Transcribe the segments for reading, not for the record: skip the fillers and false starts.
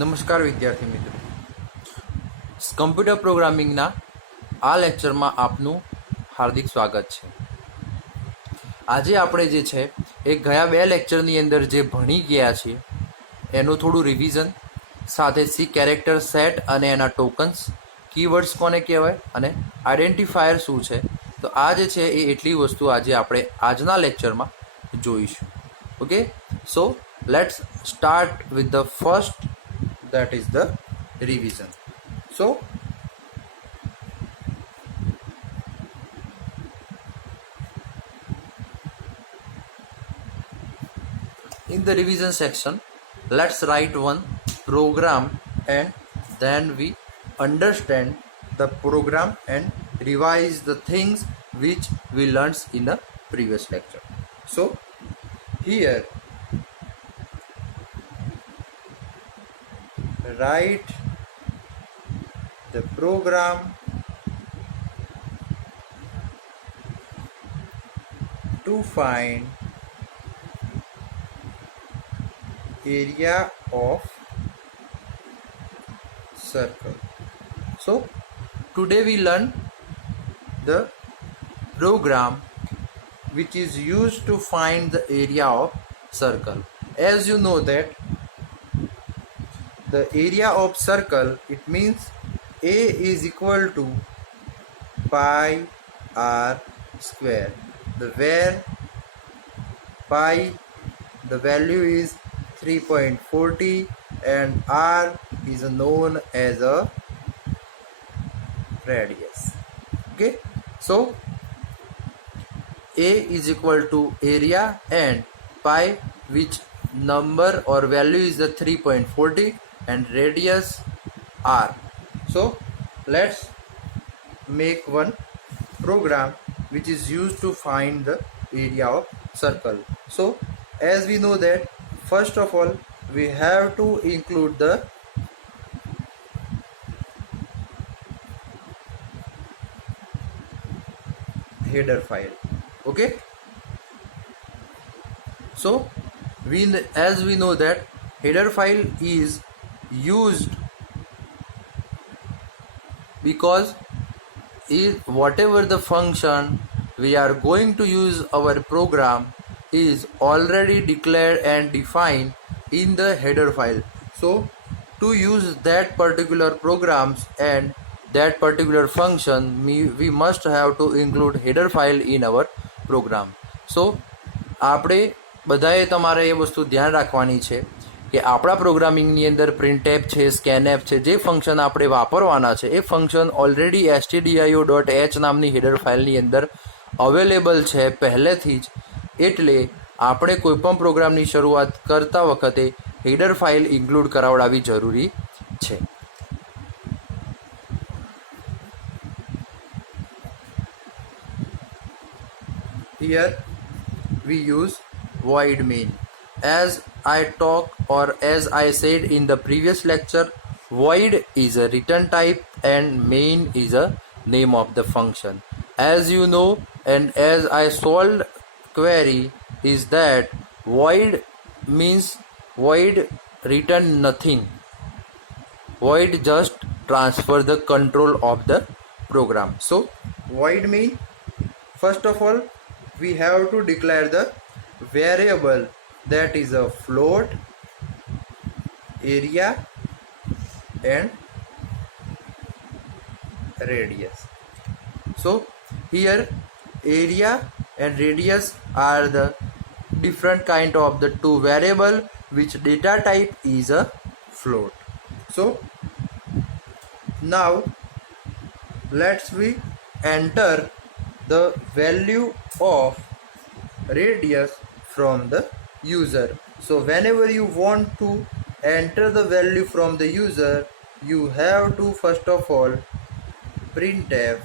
નમસ્કાર વિદ્યાર્થી મિત્રો, કમ્પ્યુટર પ્રોગ્રામિંગના આ લેક્ચરમાં આપનું હાર્દિક સ્વાગત છે. આજે આપણે જે છે એ ગયા બે લેક્ચરની અંદર જે ભણી ગયા છીએ એનું થોડું રિવિઝન, સાથે સી કેરેક્ટર સેટ અને એના ટોકન્સ, કીવર્ડ્સ કોને કહેવાય અને આઈડેન્ટિફાયર શું છે, તો આ જે છે એ એટલી વસ્તુ આજે આપણે આજના લેક્ચરમાં જોઈશું. Okay, so let's start with the first, that is the revision. So in the revision section, let's write one program and then we understand the program and revise the things which we learned in the previous lecture. So here write the program to find area of circle. So today we learn the program which is used to find the area of circle. As you know that the area of circle, it means A is equal to pi r square, where pi the value is 3.40 and r is known as a radius. Okay, so A is equal to area and pi, which number or value is the 3.40 and radius r. So let's make one program which is used to find the area of circle. So as we know that first of all we have to include the header file. Okay, so as we know that header file is used because whatever the function we are going to use our program is already declared and defined in the header file. So to use that particular programs and that particular function, we must have to include header file in our program. So આપણે બધાએ તમારે એ વસ્તુ ધ્યાન રાખવાની છે કે આપણા પ્રોગ્રામિંગની અંદર પ્રિન્ટએફ છે, સ્કેનએફ છે, જે ફંક્શન આપણે વાપરવાના છે એ ફંક્શન ઓલરેડી stdio.h નામની હેડર ફાઇલની અંદર અવેલેબલ છે પહેલેથી જ. એટલે આપણે કોઈપણ પ્રોગ્રામની શરૂઆત કરતા વખતે હેડર ફાઇલ ઇન્ક્લુડ કરાવડાવવી જરૂરી છે. Here we use void main. As I talk or as I said in the previous lecture, void is a return type and main is a name of the function. As you know, and as I solved query, is that void means void return nothing. Void just transfer the control of the program. So void main, first of all we have to declare the variable that is a float, area and radius. So here area and radius are the different kind of the two variable which data type is a float. So now let's we enter the value of radius from the user. So whenever you want to enter the value from the user, you have to first of all printf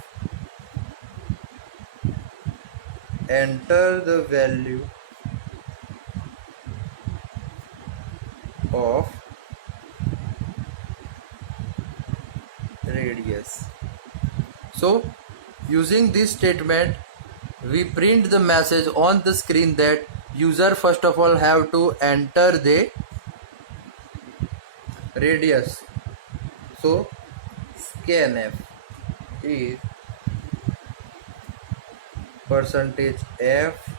enter the value of radius. So using this statement we print the message on the screen that user first of all have to enter the radius. So scanf is percentage f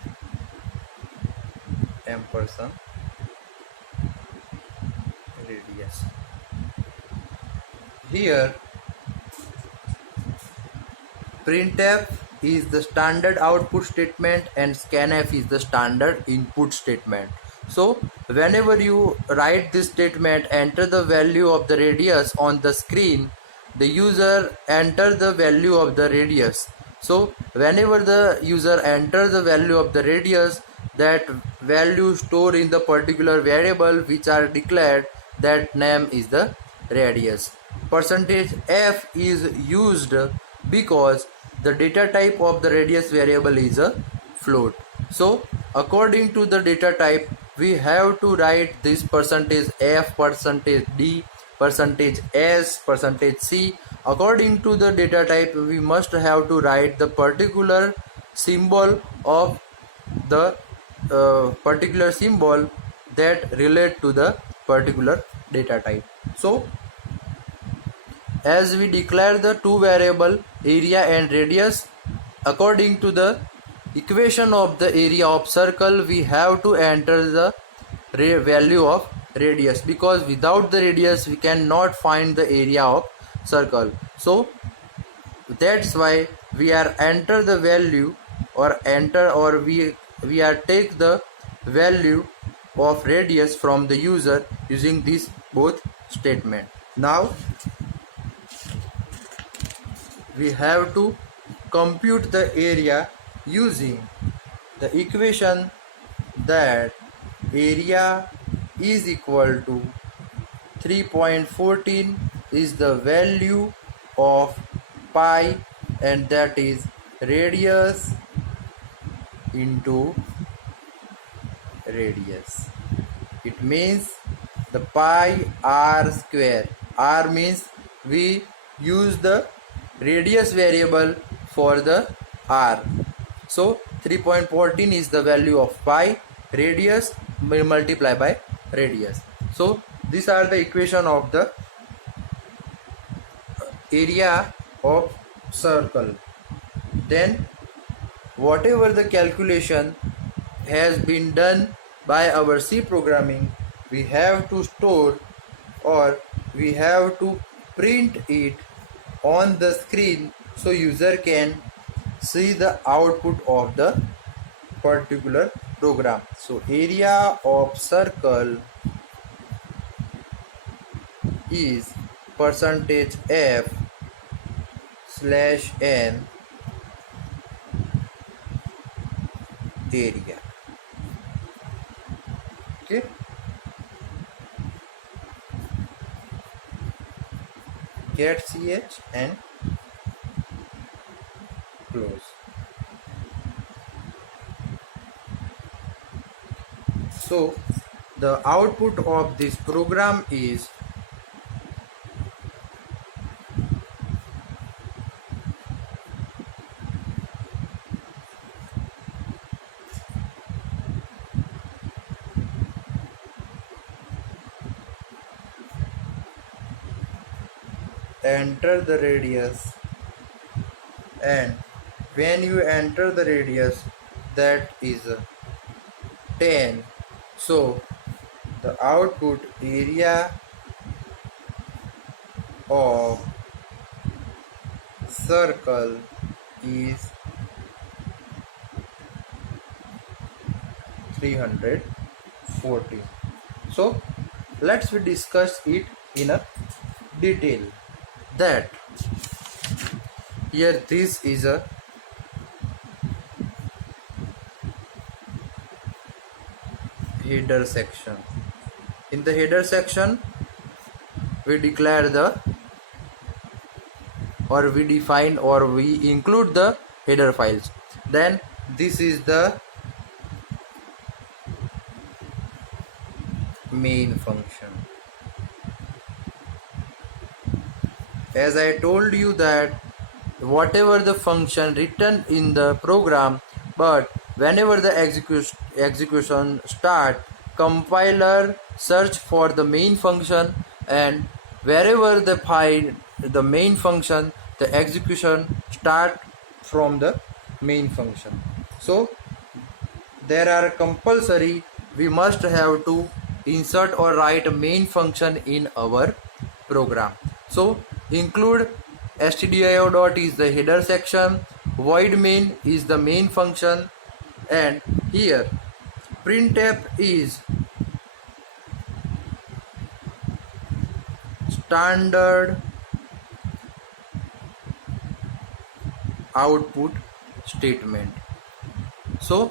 ampersand radius. Here printf is the standard output statement and scanf is the standard input statement. So whenever you write this statement, enter the value of the radius on the screen, the user enter the value of the radius. So whenever the user enter the value of the radius, that value stored in the particular variable which are declared, that name is the radius. Percentage f is used because the data type of the radius variable is a float. So according to the data type, we have to write this percentage f, percentage d, percentage s, percentage c. According to the data type, we must have to write the particular symbol of the particular symbol that relate to the particular data type. So as we declare the two variable area and radius, according to the equation of the area of circle, we have to enter the value of radius, because without the radius we cannot find the area of circle. So that's why we are enter the value or enter, or we are take the value of radius from the user using this both statement. Now we have to compute the area using the equation that area is equal to 3.14 is the value of pi, and that is radius into radius. It means the pi r square. R means we use the radius variable for the r. So 3.14 is the value of pi, radius multiply by radius. So these are the equation of the area of circle. Then whatever the calculation has been done by our C programming, we have to store or we have to print it on the screen so user can see the output of the particular program. So area of circle is percentage f slash n area. Okay. Get ch and close. So the output of this program is enter the radius, and when you enter the radius, that is 10. So the output area of circle is 340. So let's we discuss it in a detail. That here this is a header section. In the header section we declare the or we define or we include the header files. Then this is the main function. As I told you that whatever the function written in the program, but whenever the execution start, compiler search for the main function and wherever the file, the main function, the execution start from the main function. So there are compulsory, we must have to insert or write a main function in our program. So include stdio dot is the header section, void main is the main function, and here printf is standard output statement. So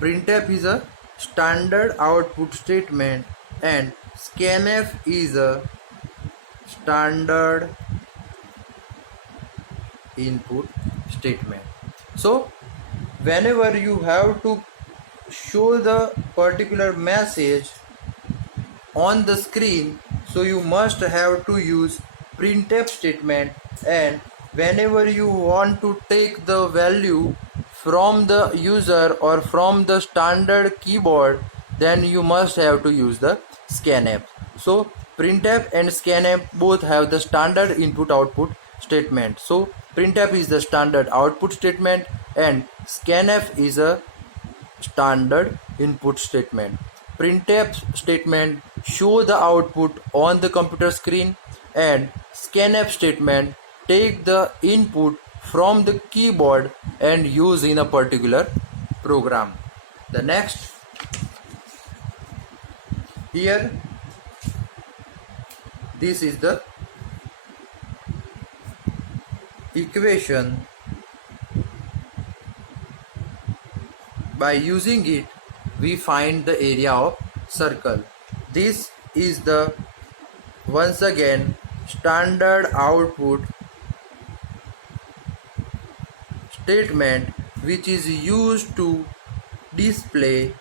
printf is a standard output statement and scanf is a standard input statement. So whenever you have to show the particular message on the screen, so you must have to use printf statement, and whenever you want to take the value from the user or from the standard keyboard, then you must have to use the scanf. So printf and scanf both have the standard input output statement. So printf is the standard output statement and scanf is a standard input statement. Printf statement show the output on the computer screen, and scanf statement take the input from the keyboard and use in a particular program. The next, here this is the equation. By using it, we find the area of circle. This is the once again standard output statement which is used to display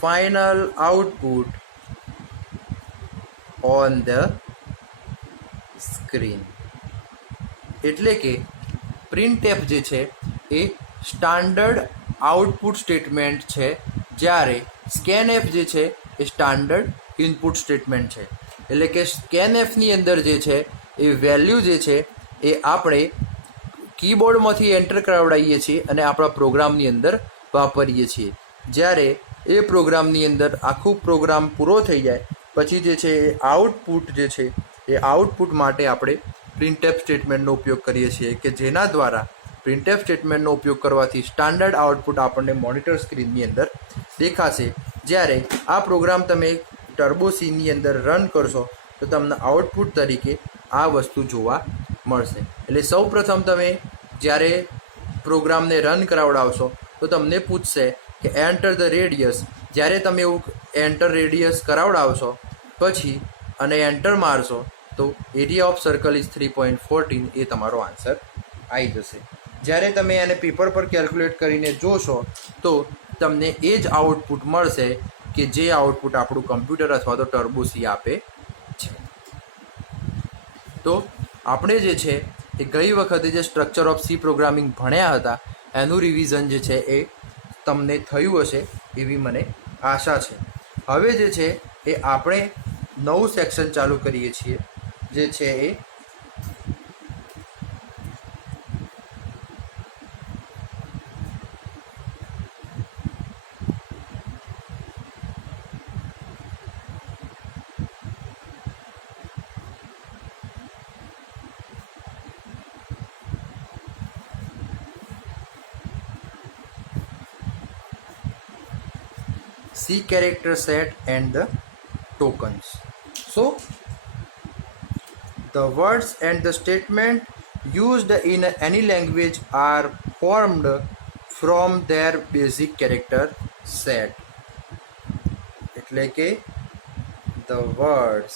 final output on the screen. એટલે કે printf જે છે એ standard output statement છે, જ્યારે scanf જે છે એ standard input statement છે. એટલે કે scanfની અંદર જે છે એ વેલ્યુ જે છે એ આપણે કીબોર્ડમાંથી એન્ટર કરાવડાવીએ છીએ અને આપણા પ્રોગ્રામની અંદર વાપરીએ છીએ. જ્યારે એ પ્રોગ્રામની અંદર આખું પ્રોગ્રામ પૂરો થઈ જાય પછી જે છે એ આઉટપુટ જે છે એ આઉટપુટ માટે આપણે પ્રિન્ટએફ સ્ટેટમેન્ટનો ઉપયોગ કરીએ છીએ, કે જેના દ્વારા પ્રિન્ટએફ સ્ટેટમેન્ટનો ઉપયોગ કરવાથી સ્ટાન્ડર્ડ આઉટપુટ આપણને મોનિટર સ્ક્રીનની અંદર દેખાશે. જ્યારે આ પ્રોગ્રામ તમે ટર્બો સીની અંદર રન કરશો તો તમને આઉટપુટ તરીકે આ વસ્તુ જોવા મળશે. એટલે સૌ પ્રથમ તમે જ્યારે પ્રોગ્રામને રન કરાવડાવશો તો તમને પૂછશે કે એન્ટર ધ રેડિયસ. જ્યારે તમે એવું એન્ટર રેડિયસ કરાવડાવશો પછી અને એન્ટર મારશો તો એરિયા ઓફ સર્કલ ઇઝ 3.14 એ તમારો આન્સર આવી જશે. જ્યારે તમે એને પેપર પર કેલ્ક્યુલેટ કરીને જોશો તો તમને એ જ આઉટપુટ મળશે કે જે આઉટપુટ આપણું કમ્પ્યુટર અથવા તો ટર્બો સી આપે છે. તો આપણે જે છે એ ગઈ વખતે જે સ્ટ્રક્ચર ઓફ સી પ્રોગ્રામિંગ ભણ્યા હતા એનું રિવિઝન જે છે એ તમને થયું હશે એવી મને આશા છે. હવે જે છે એ આપણે નવું સેક્શન ચાલુ કરીએ છીએ, જે છે એ C character set and the tokens. So the words and the statement used in any language are formed from their basic character set. એટલે કે the words,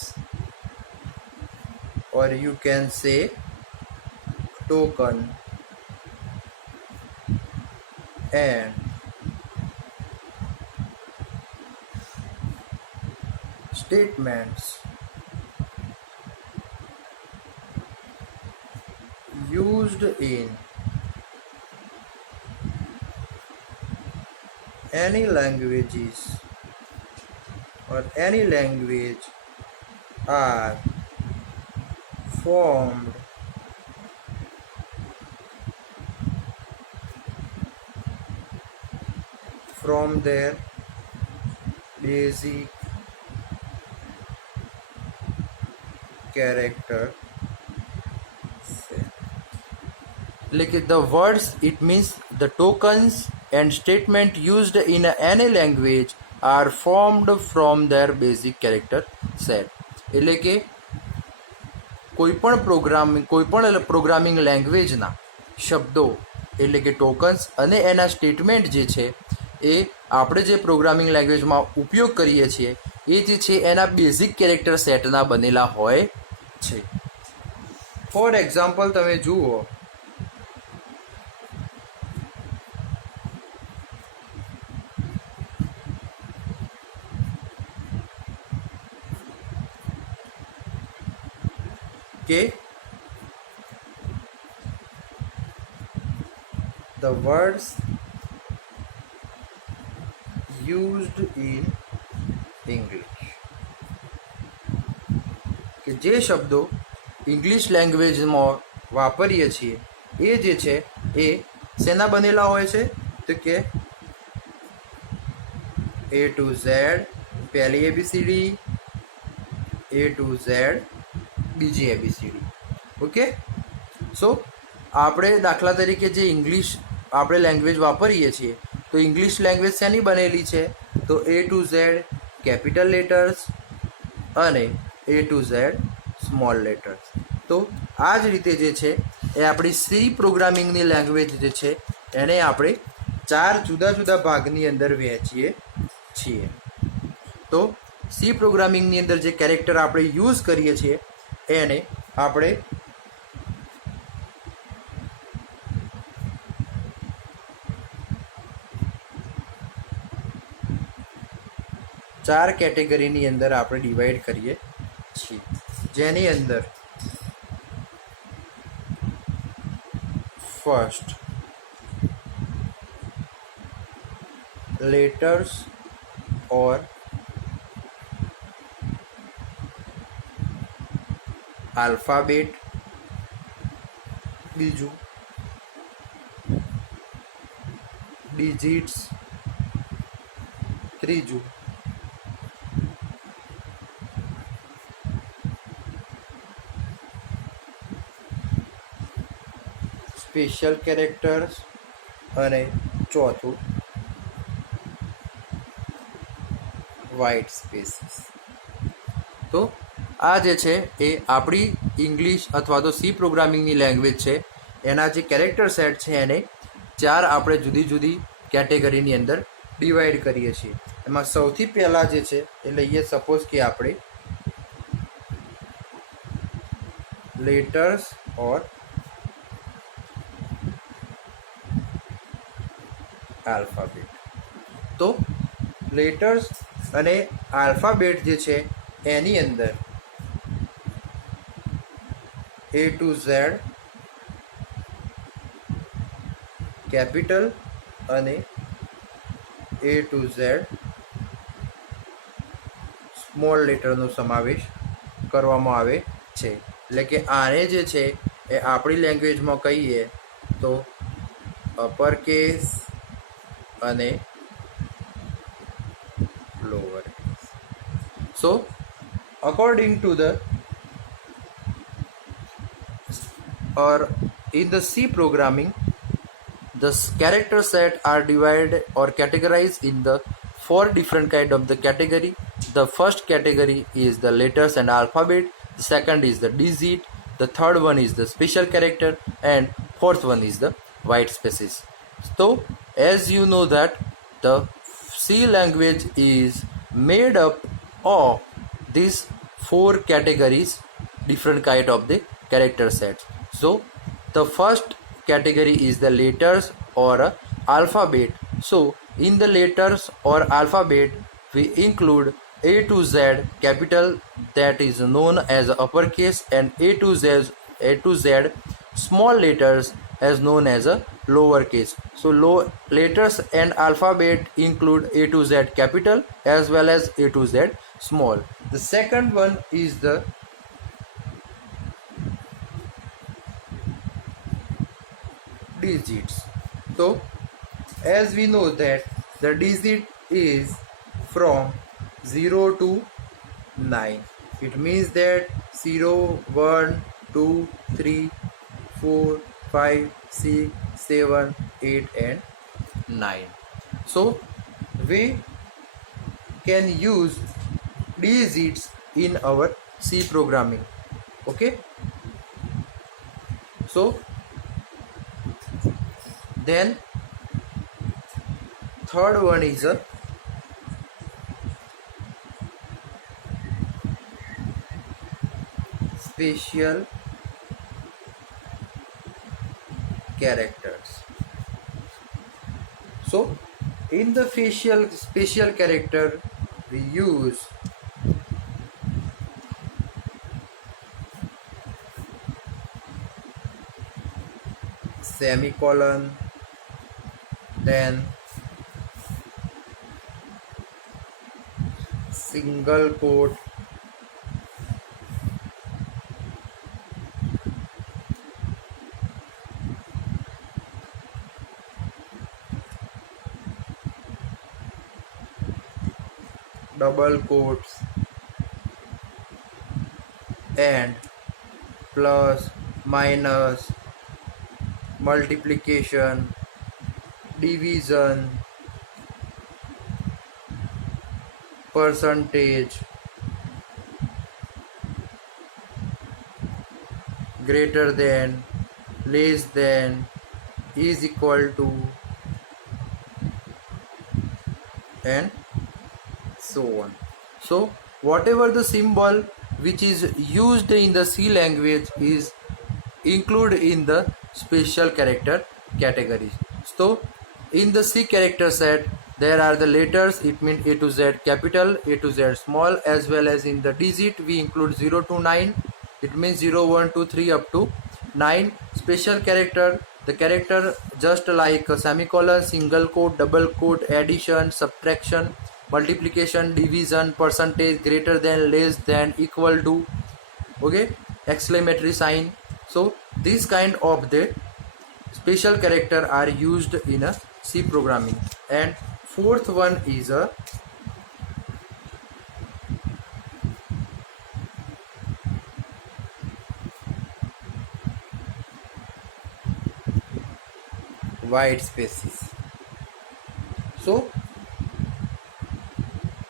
or you can say token, and statements used in any languages or any language are formed from their basic character set. Like the words, it means the tokens and statement used in any language are formed from their basic character set. એટલે કે કોઈપણ programming લેંગ્વેજના શબ્દો એટલે કે tokens અને એના statement જે છે એ આપણે જે પ્રોગ્રામિંગ લેંગ્વેજમાં ઉપયોગ કરીએ છીએ એ જે છે એના બેઝિક કેરેક્ટર સેટના બનેલા હોય છે. ફોર એક્ઝામ્પલ તમે જુઓ, કે the words used in English, કે જે શબ્દો ઇંગ્લિશ લેંગ્વેજમાં વાપરીએ છીએ એ જે છે એ શેના બનેલા હોય છે? તો કે A to Z પહેલી ABCD, A to Z બીજી ABCD. ઓકે, સો આપણે દાખલા તરીકે જે ઇંગ્લિશ આપણે લેંગ્વેજ વાપરીએ છીએ તો ઇંગ્લિશ લેંગ્વેજ શેની બનેલી છે? તો A to Z capital letters અને A to Z small letters. તો આ જ રીતે જે છે એ આપણી સી પ્રોગ્રામિંગની લેંગ્વેજ જે છે એને આપણે 4 જુદા જુદા ભાગની અંદર વહેંચીએ છીએ. તો સી પ્રોગ્રામિંગની અંદર જે કેરેક્ટર આપણે યુઝ કરીએ છીએ એને આપણે 4 કેટેગરીની અંદર આપણે ડિવાઈડ કરીએ છીએ, જેની અંદર ફર્સ્ટ લેટર્સ ઓર આલ્ફાબેટ, બીજું ડિજિટ્સ, ત્રીજું સ્પેશિયલ કેરેક્ટર્સ અને ચોથું વ્હાઇટ સ્પેસીસ. તો આ જે છે એ આપણી ઇંગ્લિશ અથવા તો સી પ્રોગ્રામિંગની લેંગ્વેજ છે એના જે કેરેક્ટર સેટ છે એને 4 આપણે જુદી જુદી કેટેગરીની અંદર ડિવાઈડ કરીએ છીએ. એમાં સૌથી પહેલાં જે છે એ લઈએ સપોઝ કે આપણે લેટર્સ ઓર આલ્ફાબેટ. તો લેટર્સ અને આલ્ફાબેટ જે છે એની અંદર A to Z કેપિટલ અને A to Z સ્મોલ લેટરનો સમાવેશ કરવામાં આવે છે. એટલે કે આને જે છે એ આપણી લેંગ્વેજમાં કહીએ તો અપર કેસ અને lower case. So according to the or in the C programming, the character set are divided or categorized in the 4 different kind of the category. The first category is the letters and alphabet, the second is the digit, the third one is the special character, and fourth one is the white spaces. So as you know that the C language is made up of these 4 categories, different kind of the character sets. So the first category is the letters or alphabet. So in the letters or alphabet we include A to Z capital, that is known as uppercase, and A to Z small letters as known as a lowercase. So letters and alphabet include A to Z capital as well as A to Z small. The second one is the digits. So as we know that the digit is from 0 to 9. It means that 0, 1, 2, 3, 4, 5, 6, 7, 8 and 9. So we can use digits in our C programming. Okay. So then third one is a special characters. So in the special character we use semicolon, then single quote, double quotes, and plus, minus, multiplication, division, percentage, greater than, less than, is equal to, and so on. So whatever the symbol which is used in the C language is included in the special character categories. So in the C character set there are the letters, it means A to Z capital, A to Z small, as well as in the digit we include 0 to 9, it means 0, 1, 2, 3 up to 9. Special character, the character just like a semicolon, single quote, double quote, addition, subtraction, multiplication, division, percentage, greater than, less than, equal to, okay, exclamatory sign. So these kind of the special character are used in a C programming. And fourth one is a white spaces. So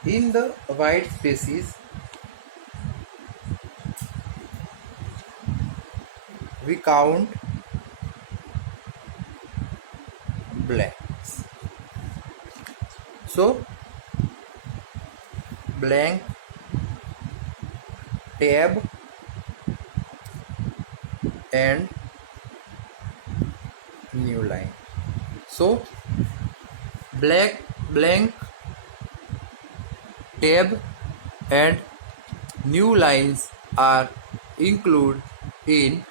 in the white spaces we count blanks. So blank, tab, and new line. So blank, tab and new lines are included in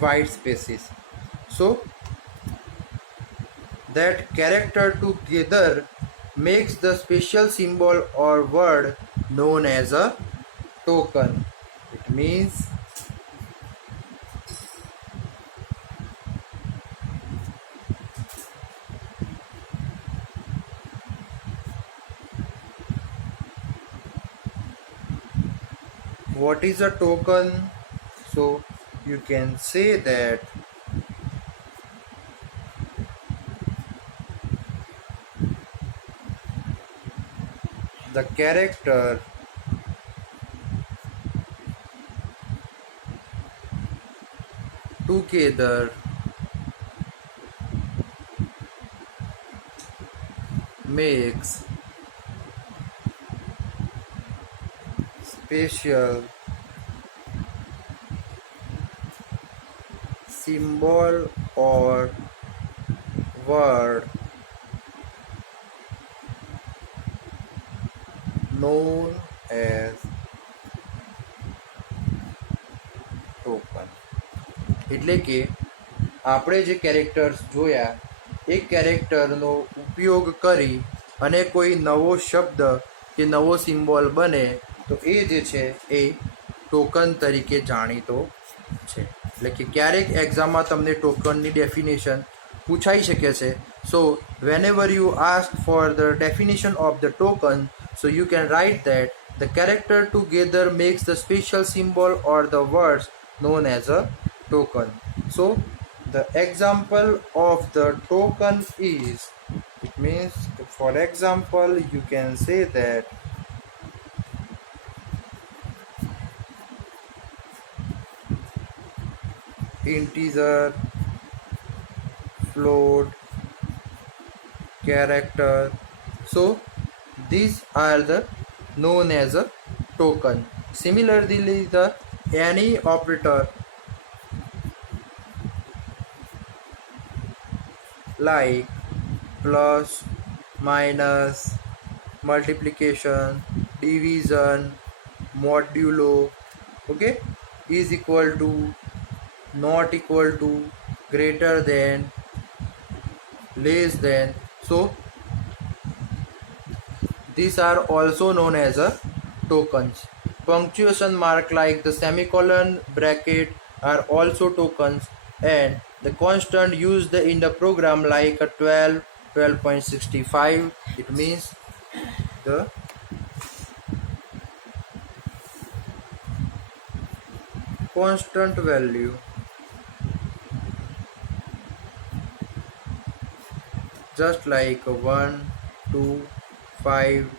white spaces. So that character together makes the special symbol or word known as a token. It means what is a token? So you can say that the character together makes special symbol or word known as token. એટલે કે આપણે જે characters જોયા એ કેરેક્ટરનો ઉપયોગ કરી અને કોઈ નવો શબ્દ કે નવો સિમ્બોલ બને તો એ જે છે એ ટોકન તરીકે જાણીતો છે. એટલે કે ક્યારેક એક્ઝામમાં તમને ટોકનની ડેફિનેશન પૂછાઈ શકે છે. સો whenever you ask for the definition of the token, so you can write that the character together makes the special symbol or the words known as a token. So the example of the token is, it means, for example, you can say that integer, float, character. So these are the known as a token. Similarly, the any operator like plus, minus, multiplication, division, modulo, okay, is equal to, not equal to, greater than, less than. So these are also known as a tokens. Punctuation mark like the semicolon, bracket are also tokens, and the constant used in the program like a 12, 12.65, it means the constant value just like 1, 2, 5,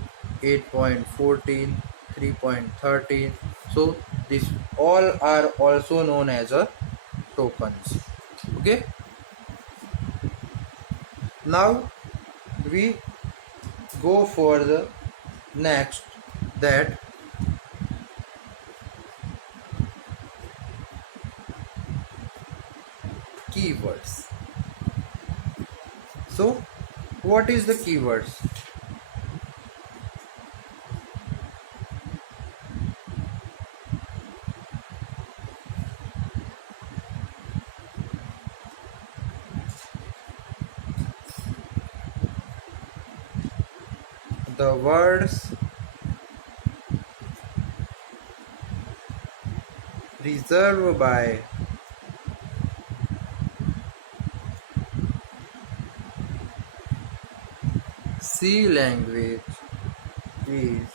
8.14, 3.13. So these all are also known as a tokens. Okay, now we go for the next, that keywords. So what is the keywords? The words reserved by C language is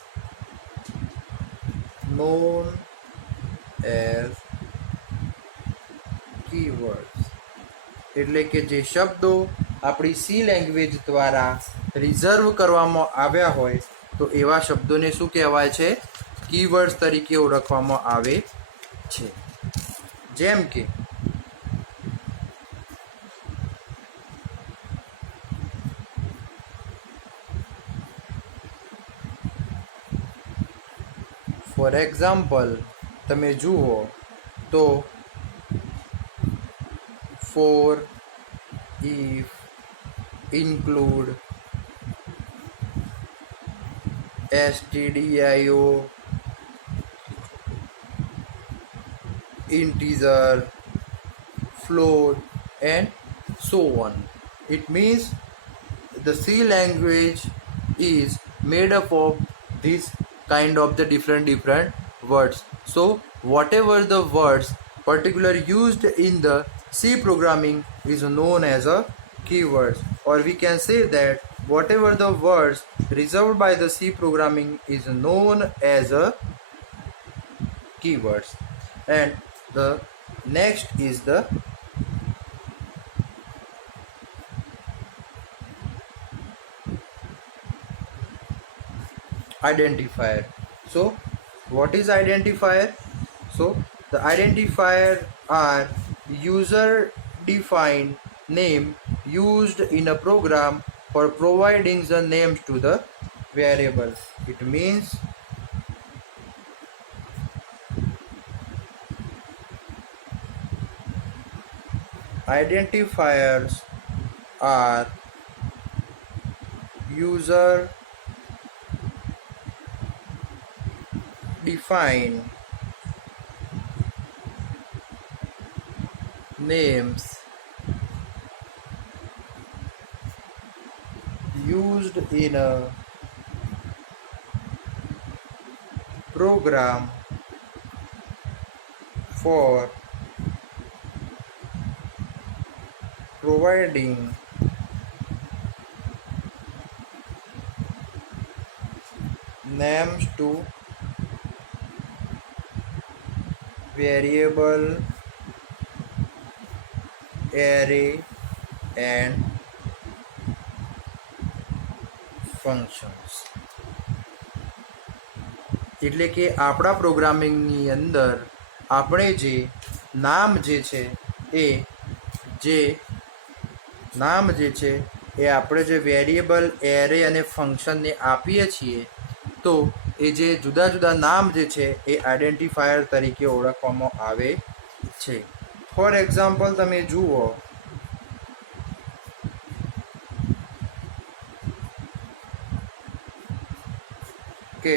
known as keywords. એટલે કે જે શબ્દો આપણી C language દ્વારા reserve કરવામાં આવ્યા હોય તો એવા શબ્દોને શું કહેવાય છે? કીવર્ડ્સ તરીકે ઓળખવામાં આવે છે. જેમ કે ફોર એક્ઝામ્પલ તમે જુઓ તો for, if, include, stdio, integer, float, and so on. It means the C language is made up of this kind of the different words. So whatever the words particularly used in the C programming is known as a keywords, or we can say that whatever the words reserved by the C programming is known as a keywords. And the next is the identifier. So what is identifier? So the identifier are user defined name used in a program for providing the names to the variables. It means identifiers are user defined names used in a program for providing names to variable, array and functions. એટલે કે આપણા પ્રોગ્રામિંગની અંદર આપણે જે નામ જે છે એ આપણે જે વેરિયેબલ, એરે અને ફંક્શનને આપીએ છીએ તો એ જે જુદા જુદા નામ જે છે એ આઈડેન્ટિફાયર તરીકે ઓળખવામાં આવે છે. ફોર એક્ઝામ્પલ તમે જુઓ કે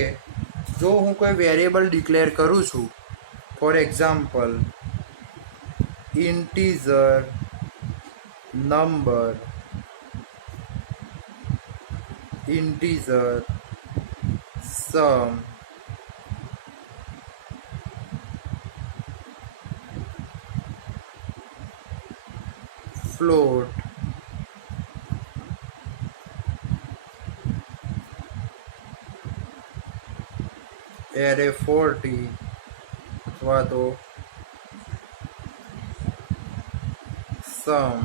જો હું કોઈ વેરિયેબલ ડિક્લેર કરું છું, for example integer number, integer sum, float, array 40 અથવા તો સમ,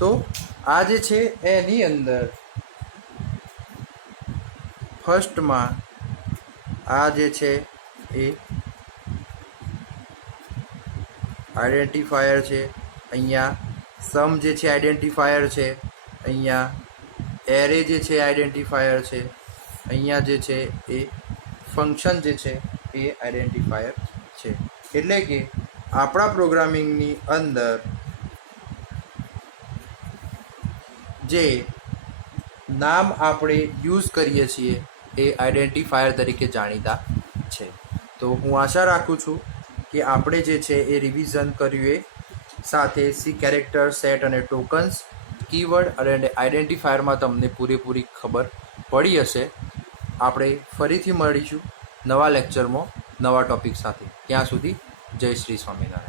તો આ જે છે એની અંદર ફર્સ્ટમાં આ જે છે એ આઈડેન્ટિફાયર છે, અહીંયા સમ જે છે આઈડેન્ટિફાયર છે, અહીંયા એરે જે છે આઈડેન્ટિફાયર છે, અહીંયા જે છે એ ફંક્શન જે છે એ આઈડેન્ટિફાયર છે. એટલે કે આપણા પ્રોગ્રામિંગની અંદર જે નામ આપણે યુઝ કરીએ છીએ એ આઈડેન્ટિફાયર તરીકે જાણીતા છે. તો હું આશા રાખું છું કે આપણે જે છે એ રિવિઝન કર્યું, સાથે સી કેરેક્ટર, સેટ અને ટોકન્સ, કીવર્ડ અને આઈડેન્ટિફાયરમાં તમને પૂરેપૂરી ખબર પડી હશે. આપણે ફરીથી મળીશું નવા લેક્ચરમાં નવા ટૉપિક સાથે. ત્યાં સુધી જય શ્રી સ્વામિનારાયણ.